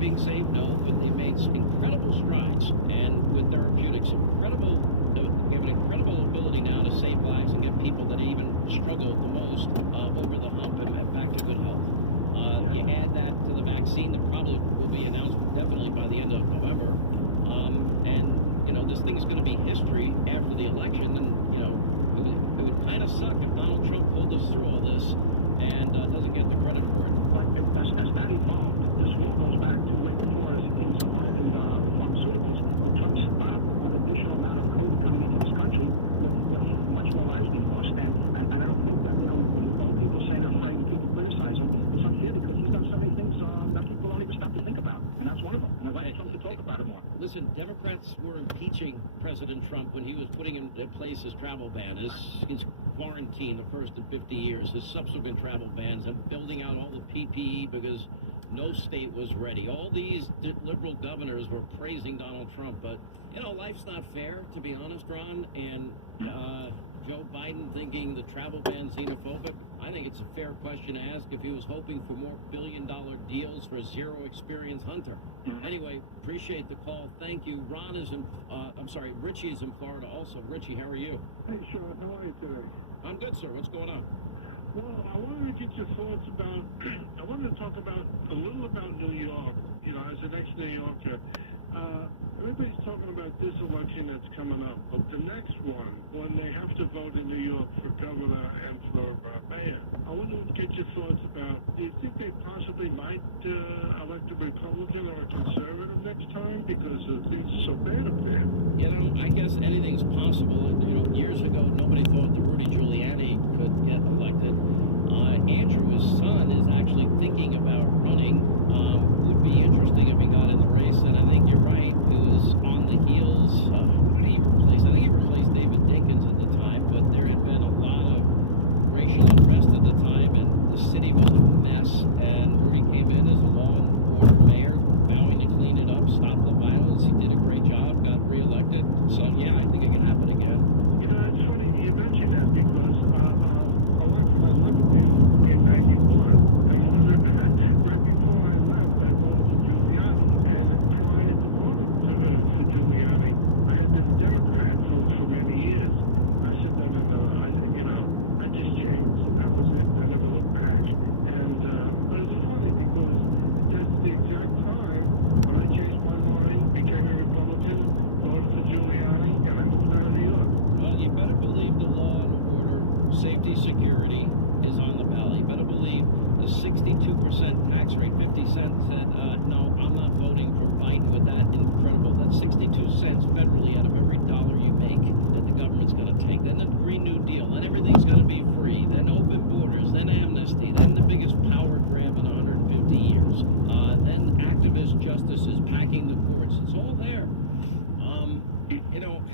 being saved? No, but they made some incredible strides, and with therapeutics, we have an incredible ability now to save lives and get people that even struggle the most over the hump and back to good health. You add that to the vaccine that probably will be announced definitely by the end of November, and this thing's going to be history after the election, and it would kind of suck if Donald Trump pulled us through all this and doesn't get the credit for it. But as that evolved, this all goes back to way before us in pharmaceuticals. Trump's additional amount of code coming into this country, much more lives being lost. And I don't think that, all people say they're frightened, people criticize him. It's unfair because he's done so many things that people don't even stop to think about. And that's one of them. And I'd like Trump to talk about it more. Listen, Democrats were impeaching President Trump when he was putting in place his travel ban, his quarantine, the first in 50 years, his subsequent travel bans, and building out all the PPE because no state was ready. All these liberal governors were praising Donald Trump, but, life's not fair, to be honest, Ron, and Joe Biden thinking the travel ban's xenophobic. I think it's a fair question to ask if he was hoping for more billion-dollar deals for a zero-experience hunter. Anyway, appreciate the call. Thank you. Ron is Richie is in Florida also. Richie, how are you? Hey, Sean, how are you today? I'm good, sir. What's going on? Well, I wanted to get your thoughts about, I wanted to talk a little about New York, as an ex-New Yorker. Everybody's talking about this election that's coming up, but the next one, when they have to vote in New York for governor and for mayor, I wanted to get your thoughts about, do you think they possibly might elect a Republican or a conservative next time? Because things are so bad up there. I guess anything's possible. Years ago, nobody thought that Rudy Giuliani could get elected. Andrew's son is actually thinking about running. Would be interesting if he got in the race, and I think you're right. He was on the heels. Who did he replace? I think he replaced David Dinkins at the time, but there had been a lot of racial unrest at the time, and the city was a mess, and Rudy came in as a law and order mayor, vowing to clean it up, stop the violence. He did a great job, got reelected. So, yeah, I think it can happen again. It's funny you mentioned that because I went to my Liverpool in 91, and right before I left, I voted for Giuliani, and prior to voting for Giuliani, I had been a Democrat for many years. I said that, I just changed. That was it. I never looked back. And but it was funny because that's the exact time when I changed my mind, became a Republican, voted for Giuliani, and I moved out of New York. Well, you better believe the law and order, safety, security is on the ballot. You better believe the 62% tax rate. 50 cents said, no, I'm not voting for Biden with that incredible. That's 62 cents federally out of every dollar you make that the government's going to take. Then the Green New Deal, then everything's going to be free. Then open borders, then amnesty, then the biggest power grab in 150 years. Then activist justices packing the courts. It's all there.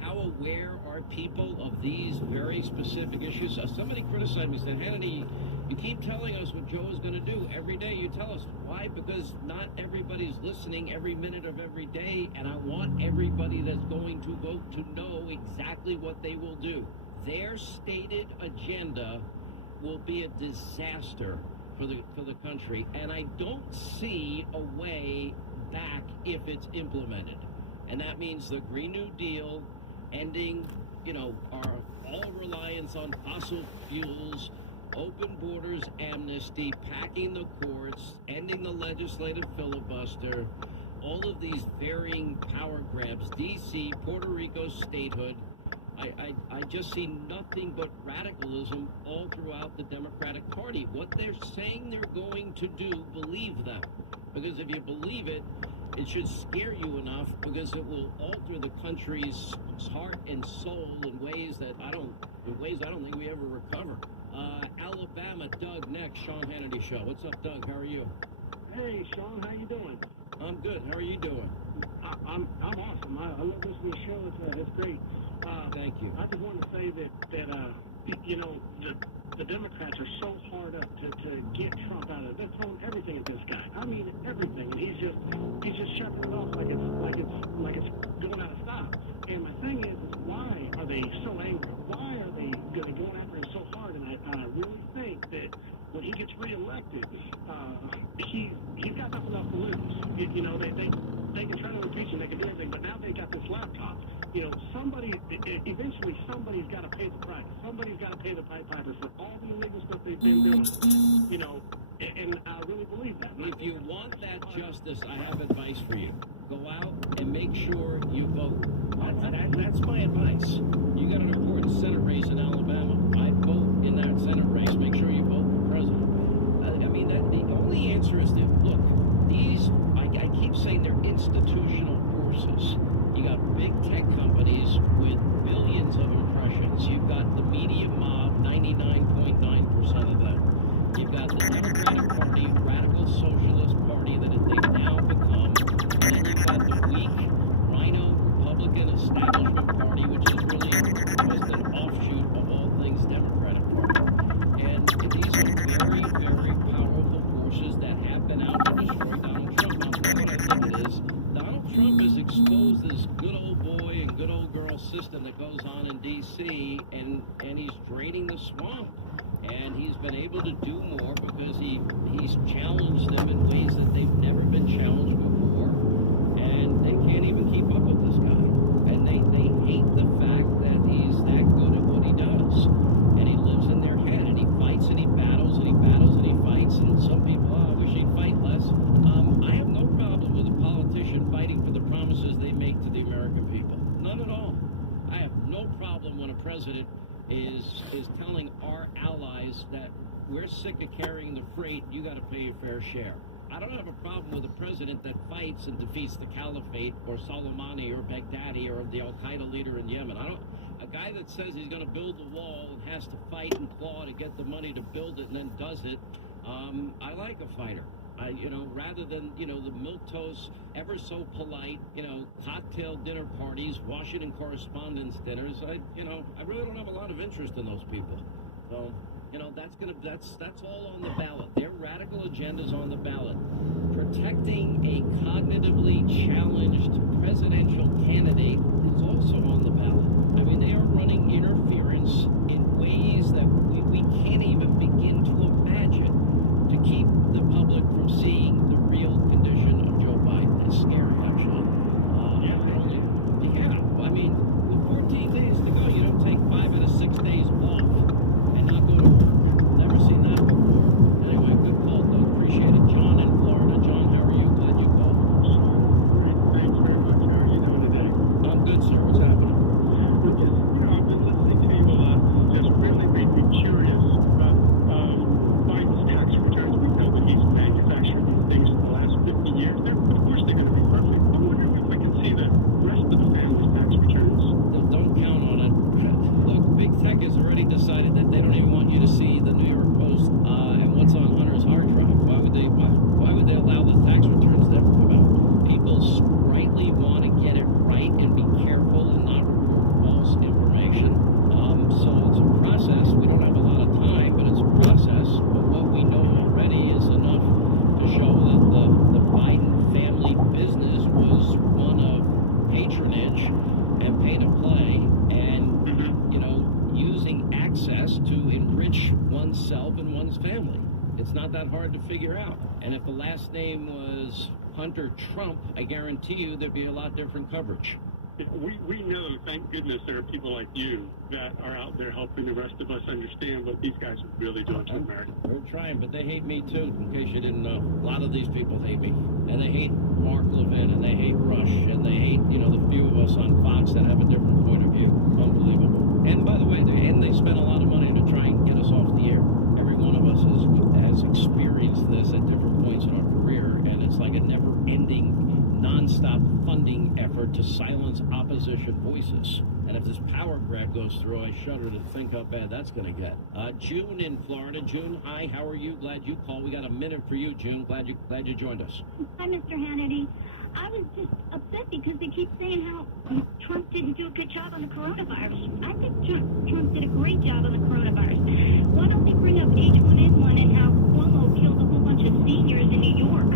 How aware are people of these very specific issues? Somebody criticized me, said, Hannity, you keep telling us what Joe is going to do. Every day you tell us. Why? Because not everybody's listening every minute of every day, and I want everybody that's going to vote to know exactly what they will do. Their stated agenda will be a disaster for the country, and I don't see a way back if it's implemented. And that means the Green New Deal, ending, our all reliance on fossil fuels, open borders, amnesty, packing the courts, ending the legislative filibuster, all of these varying power grabs, D.C., Puerto Rico statehood. I just see nothing but radicalism all throughout the Democratic Party. What they're saying they're going to do, believe them. Because if you believe it, it should scare you enough because it will alter the country's heart and soul in ways I don't think we ever recover. Alabama, Doug, next, Sean Hannity Show. What's up, Doug? How are you? Hey, Sean, how you doing? I'm good. How are you doing? I'm awesome. I love listening to the show. It's great. Thank you. I just wanted to say that the Democrats are so hard up to get Trump out of it. They're throwing everything at this guy. I mean everything, and he's just shoving it off like it's going out of style. And my thing is why are they so angry? Why are they going after him so hard? And I really think that when he gets reelected, he's got nothing else to lose. You know, they can try to impeach him, they can do everything, but now they got this laptop. You know, eventually somebody's got to pay the price. Somebody's got to pay the Pied Piper for all the illegal stuff they've been doing. You know, and I really believe that. If you want that justice, I have advice for you. Go out and make sure you vote. That's my advice. You got an important Senate race in Alabama. I vote in that Senate race. Make sure you vote for president. I mean, the only answer is that, look, these, I keep saying they're institutional forces. You got big tech companies with billions of impressions. You've got the media mob, 99.9% of them. You've got the Democratic Party, radical socialist party that they've now become. And then you've got the weak, rhino, Republican establishment party, which is really just an offshoot of all things Democratic Party. And these are very, very powerful forces that have been out to destroy Donald Trump. Now, what I think it is, Donald Trump has exposed this good old boy and good old girl system that goes on in D.C., and he's draining the swamp. And he's been able to do more because he's challenged them in ways that they've never been challenged before. And they can't even keep up with this guy. And they hate the fact that he's that good at what he does. And he lives in their head, and he fights and he battles and he battles and he fights. And some people, I wish he'd fight less. I have no problem with a politician fighting for the promises they make to the American people. None at all. I have no problem when a president is telling our allies that we're sick of carrying the freight, you got to pay your fair share. I don't have a problem with a president that fights and defeats the caliphate or Soleimani or Baghdadi or the Al-Qaeda leader in Yemen. A guy that says he's going to build the wall and has to fight and claw to get the money to build it and then does it, I like a fighter. Rather than, the milquetoast, ever so polite, cocktail dinner parties, Washington correspondence dinners, I really don't have a lot of interest in those people. So, that's all on the ballot. Their radical agenda's on the ballot. Protecting a cognitively challenged presidential candidate is also on the ballot. I mean, they are running interference in ways that we can't even begin to imagine to keep the public from seeing the real condition of Joe Biden. It's scary, actually. I mean, with 14 days to go, you don't take 5 out of 6 days off and not go to work. Never seen that before. Anyway, good call, Doug. Appreciate it. John in Florida. John, how are you? Glad you called. Great. Thanks very much. How are you doing today? I'm good, sir. What's happening? Well, just, I've been listening to you a lot. Just really made me curious about Biden's tax returns. We know that he's manufactured these things for the last 50 years. Of course, they're going to be perfect. I'm wondering if we can see the rest of the family's tax returns. Don't count on it. Look, Big Tech has already decided that they don't even want you to see the New York Post and what's on Hunter's hard drive. Why would they allow the tax returns to ever come out? People rightly want to get it right and be careful and not report false information. So it's a process. We don't have a lot of time, but it's a process. But what we know already is enough to show that the Biden family business was one of patronage and pay to play and, using access to enrich oneself and one's family. It's not that hard to figure out. And if the last name was Hunter Trump, I guarantee you there'd be a lot different coverage. We know, thank goodness, there are people like you that are out there helping the rest of us understand what these guys are really doing to America. We're trying, but they hate me too, in case you didn't know. A lot of these people hate me. And they hate Mark Levin, and they hate Rush, and they hate, the few of us on Fox that have a different point of view. Unbelievable. And by the way, they spend a lot of money to try and get us off the air. Every one of us has experienced this at different points in our career, and it's like a never-ending, non-stop funding effort to silence opposition voices. And if this power grab goes through, I shudder to think how bad that's going to get. June in Florida. June, hi, how are you? Glad you called. We got a minute for you, June. Glad you joined us. Hi, Mr. Hannity. I was just upset because they keep saying how Trump didn't do a good job on the coronavirus. I think Trump did a great job on the coronavirus. Why don't they bring up H1N1 and how Cuomo killed a whole bunch of seniors in New York?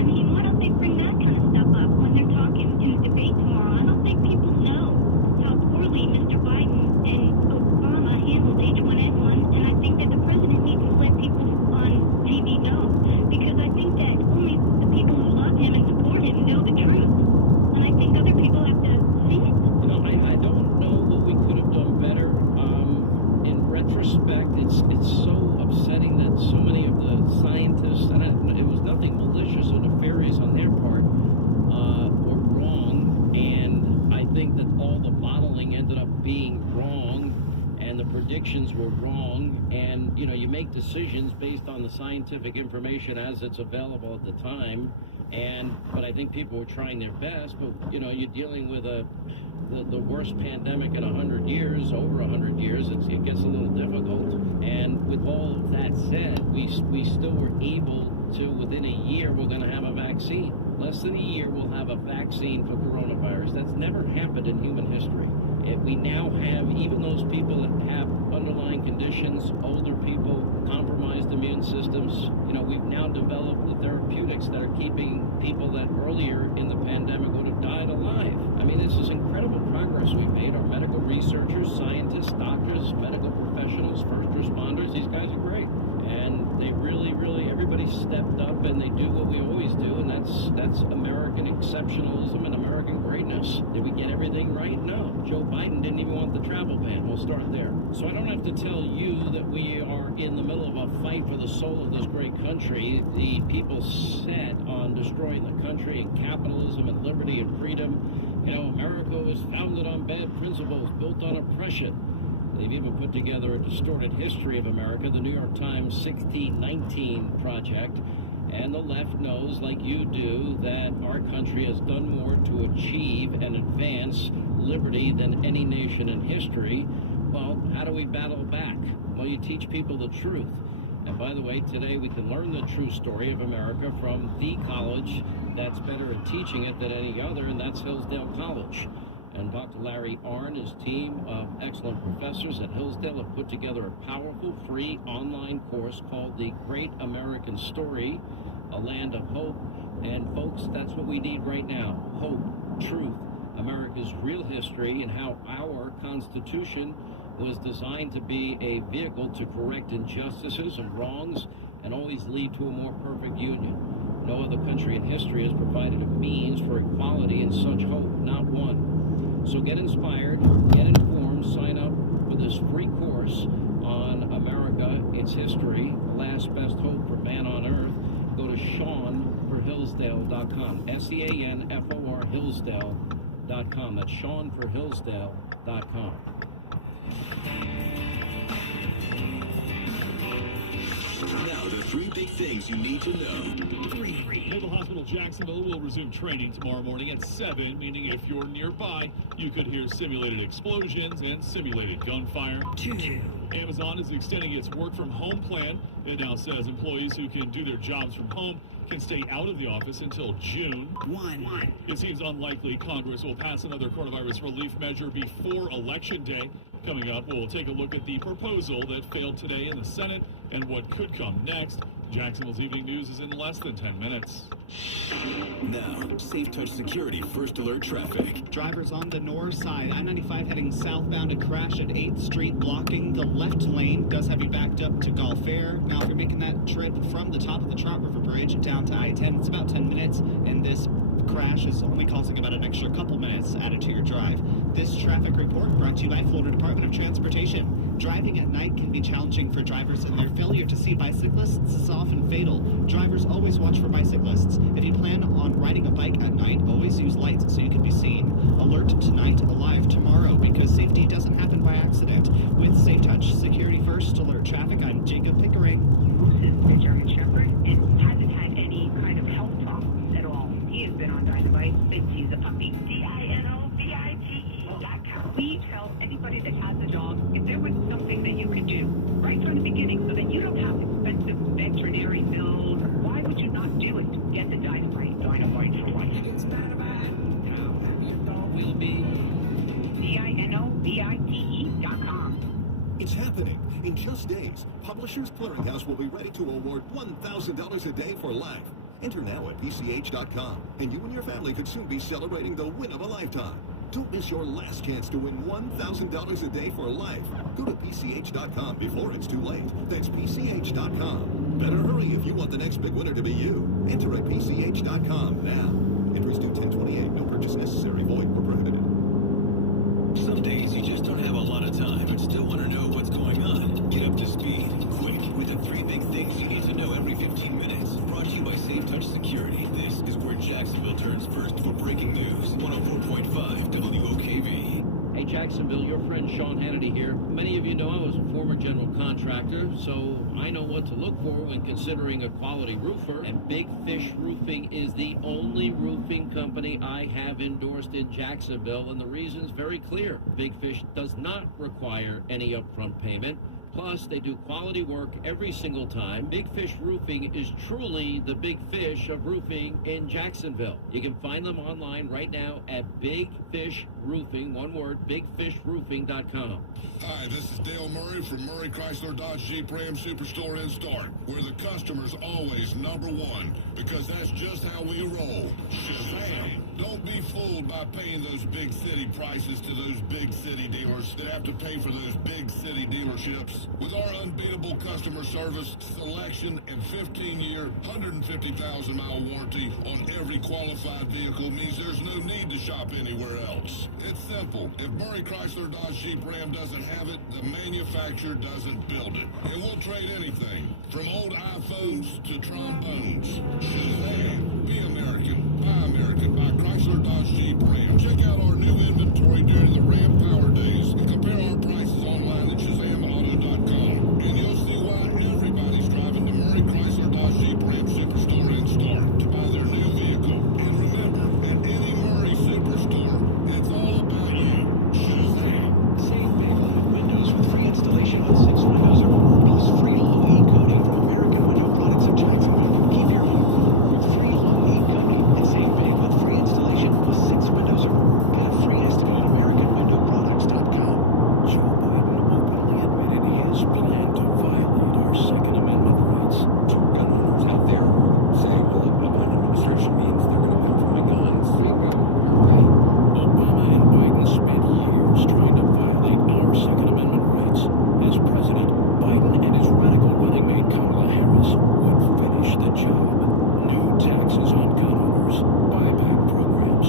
I mean, why don't they bring that kind of stuff up when they're talking in a debate tomorrow? I don't think people know how poorly Mr. Biden and Obama handled H1N1, and I think that the president needs to let people on TV know, because I think that only the people who love him and support predictions were wrong, and you make decisions based on the scientific information as it's available at the time. But I think people were trying their best. But you're dealing with the worst pandemic in 100 years, over 100 years. It gets a little difficult. And with all of that said, we still were able to, within a year, we're going to have a vaccine. Less than a year, we'll have a vaccine for coronavirus. That's never happened in human history. We now have, even those people that have underlying conditions, older people, compromised immune systems, we've now developed the therapeutics that are keeping people that earlier in the pandemic would have died alive. I mean, this is incredible progress we've made. Our medical researchers, scientists, doctors, medical professionals, first responders, these guys are great. And they really, everybody stepped up, and they do what we always do, and that's American exceptionalism and American greatness. Did we get everything right? No. Joe Biden didn't even want the travel ban. We'll start there. So I don't have to tell you that we are in the middle of a fight for the soul of this great country. The people set on destroying the country and capitalism and liberty and freedom. America was founded on bad principles, built on oppression. They've even put together a distorted history of America, the New York Times 1619 Project. And the left knows, like you do, that our country has done more to achieve and advance liberty than any nation in history. Well, how do we battle back? Well, you teach people the truth. And by the way, today we can learn the true story of America from the college that's better at teaching it than any other, and that's Hillsdale College. And Dr. Larry Arnn, his team of excellent professors at Hillsdale, have put together a powerful free online course called The Great American Story, A Land of Hope. And folks, that's what we need right now. Hope, truth, America's real history, and how our Constitution was designed to be a vehicle to correct injustices and wrongs and always lead to a more perfect union. No other country in history has provided a means for equality and such hope, not one. So get inspired, get informed, sign up for this free course on America, its history, last best hope for man on earth. Go to SeanForHillsdale.com, SeanFor Hillsdale.com. That's SeanForHillsdale.com. Now, the three big things you need to know. Naval Hospital Jacksonville will resume training tomorrow morning at 7, meaning if you're nearby, you could hear simulated explosions and simulated gunfire. 2. Amazon is extending its work-from-home plan. It now says employees who can do their jobs from home can stay out of the office until June. 1. It seems unlikely Congress will pass another coronavirus relief measure before Election Day. Coming up, we'll take a look at the proposal that failed today in the Senate and what could come next. Jacksonville's Evening News is in less than 10 minutes. Now, Safe Touch Security First Alert Traffic. Drivers on the north side, I-95 heading southbound, a crash at 8th Street blocking the left lane. Does have you backed up to Gulf Fair. Now, if you're making that trip from the top of the Trout River Bridge down to I-10, it's about 10 minutes, and this crash is only causing about an extra couple minutes added to your drive. This traffic report brought to you by Florida Department of Transportation. Driving at night can be challenging for drivers, and their failure to see bicyclists is often fatal. Drivers always watch for bicyclists. If you plan on riding a bike at night, always use lights so you can be seen. Alert tonight, alive tomorrow, because safety doesn't happen by accident. With Safe Touch Security First Alert Traffic, I'm Jacob Pickering. This is the German Shepherd and hasn't had any kind of health problems at all. He has been on Dynamite since he's a puppy. DINOVITE.com. We tell anybody that has a dog, if there was something that you could do right from the beginning so that you don't have expensive veterinary bills, why would you not do it? Get the Dynamite. Dynamite for what? It's Dynamite. How happy your dog will be. DINOVITE.com. It's happening. In just days, Publishers Clearinghouse will be ready to award $1,000 a day for life. Enter now at PCH.com, and you and your family could soon be celebrating the win of a lifetime. Don't miss your last chance to win $1,000 a day for life. Go to PCH.com before it's too late. That's PCH.com. Better hurry if you want the next big winner to be you. Enter at PCH.com now. Entries due 10/28. No purchase necessary. Void or prohibited. Some days you just don't have a lot of time but still want to know what's going on. Get up to speed, quick, with the three big things you need to know every 15 minutes. Brought to you by Safe Touch Security. This is where Jacksonville turns first for breaking news. 104.5 WOKV. Hey, Jacksonville, your friend Sean Hannity here. Many of you know I was a former general contractor, so I know what to look for when considering a quality roofer. And Big Fish Roofing is the only roofing company I have endorsed in Jacksonville, and the reason's very clear. Big Fish does not require any upfront payment. Plus, they do quality work every single time. Big Fish Roofing is truly the big fish of roofing in Jacksonville. You can find them online right now at Big Fish Roofing, one word, bigfishroofing.com. Hi, this is Dale Murray from Murray Chrysler Dodge Jeep Ram Superstore in Start, where the customer's always number one, because that's just how we roll. Shazam! Don't be fooled by paying those big city prices to those big city dealers that have to pay for those big city dealerships. With our unbeatable customer service, selection, and 15-year, 150,000-mile warranty on every qualified vehicle means there's no need to shop anywhere else. It's simple. If Murray Chrysler Dodge Jeep Ram doesn't have it, the manufacturer doesn't build it. And we'll trade anything, from old iPhones to trombones. Shazam! Be American. Buy American. Buy Chrysler Dodge Jeep Ram. Check out our new inventory during the Ram Power Days and compare our prices online at ShazamAuto.com. And you'll see why everybody's driving to Murray Chrysler Dodge Jeep Ram Superstore in Start to buy their new vehicle. And remember, at any Murray Superstore, it's all about you. Shazam! Save big on windows with free installation on 6 windows or more, plus free low E coating from American Window Products of Jacksonville. Keep your home cool with free low E coating and save big with free installation with 6 windows or more. Get a free estimate at AmericanWindowProducts.com. Joe Biden openly admitted his plan to violate our Second Amendment rights. To gun owners out there who say, well, the Biden administration means they're going to come for my guns. Bingo. Right. Obama and Biden spent years trying to violate our Second Amendment rights. As president, Biden and his radical running mate Kamala Harris would finish the job. New taxes on gun owners, buyback programs,